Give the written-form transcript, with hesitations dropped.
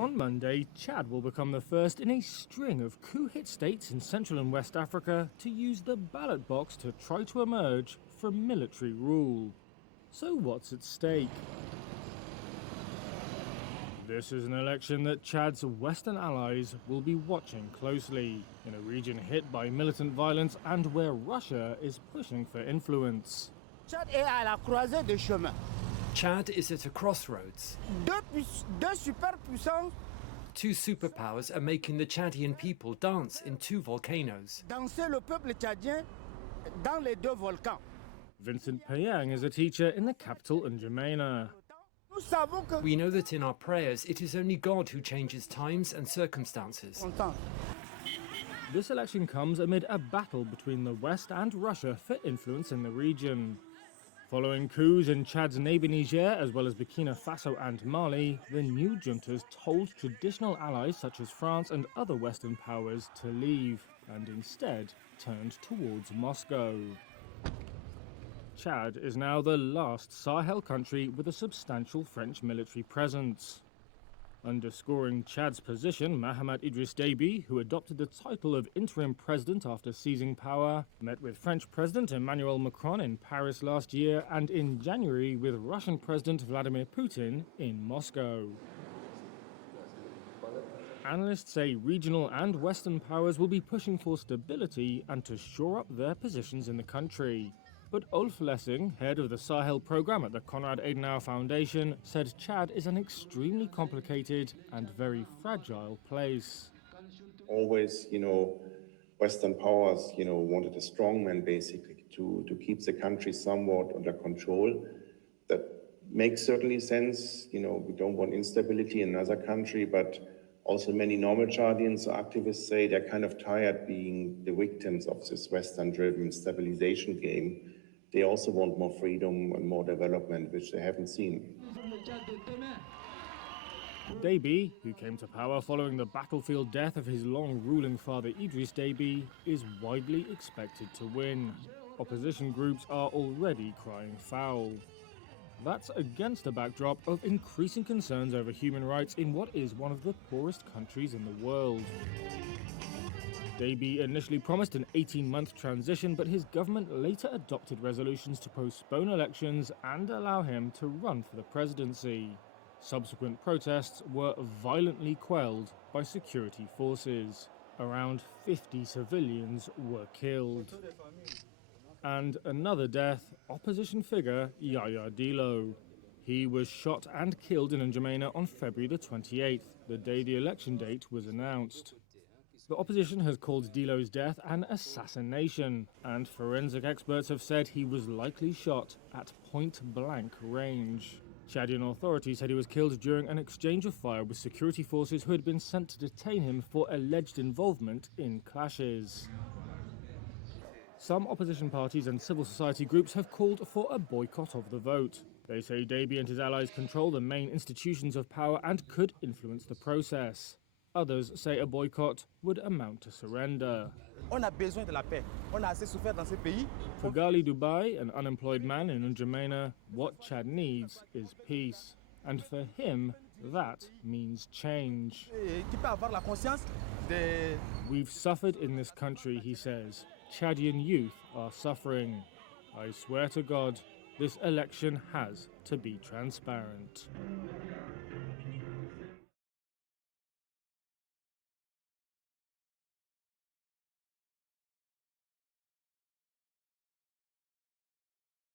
On Monday, Chad will become the first in a string of coup-hit states in Central and West Africa to use the ballot box to try to emerge from military rule. So what's at stake? This is an election that Chad's Western allies will be watching closely, in a region hit by militant violence and where Russia is pushing for influence. Chad est à la croisée des chemins. Chad is at a crossroads. Deux superpuissances. Two superpowers are making the Chadian people dance in two volcanoes. Danser le peuple tchadien dans les deux volcans. Vincent Payang is a teacher in the capital Djamena. We know that in our prayers it is only God who changes times and circumstances. This election comes amid a battle between the West and Russia for influence in the region. Following coups in Chad's neighbour Niger, as well as Burkina Faso and Mali, the new juntas told traditional allies such as France and other Western powers to leave, and instead turned towards Moscow. Chad is now the last Sahel country with a substantial French military presence. Underscoring Chad's position, Mahamat Idriss Déby, who adopted the title of interim president after seizing power, met with French President Emmanuel Macron in Paris last year and in January with Russian President Vladimir Putin in Moscow. Analysts say regional and Western powers will be pushing for stability and to shore up their positions in the country. But Ulf Lessing, head of the Sahel program at the Konrad Adenauer Foundation, said Chad is an extremely complicated and very fragile place. Always, Western powers, wanted a strongman basically to keep the country somewhat under control. That makes certainly sense. We don't want instability in another country, but also many normal Chadians or activists say they're kind of tired being the victims of this Western-driven stabilization game. They also want more freedom and more development, which they haven't seen. Déby, who came to power following the battlefield death of his long-ruling father Idriss Déby, is widely expected to win. Opposition groups are already crying foul. That's against a backdrop of increasing concerns over human rights in what is one of the poorest countries in the world. Déby initially promised an 18-month transition, but his government later adopted resolutions to postpone elections and allow him to run for the presidency. Subsequent protests were violently quelled by security forces. Around 50 civilians were killed. And another death, opposition figure Yaya Dillo. He was shot and killed in Djamena on February the 28th, the day the election date was announced. The opposition has called Dillo's death an assassination, and forensic experts have said he was likely shot at point-blank range. Chadian authorities said he was killed during an exchange of fire with security forces who had been sent to detain him for alleged involvement in clashes. Some opposition parties and civil society groups have called for a boycott of the vote. They say Déby and his allies control the main institutions of power and could influence the process. Others say a boycott would amount to surrender. On a besoin de la paix. On a assez souffert dans ces pays. For Gali Dubai, an unemployed man in Djamena, what Chad needs is peace. And for him, that means change. We've suffered in this country, he says. Chadian youth are suffering. I swear to God, this election has to be transparent.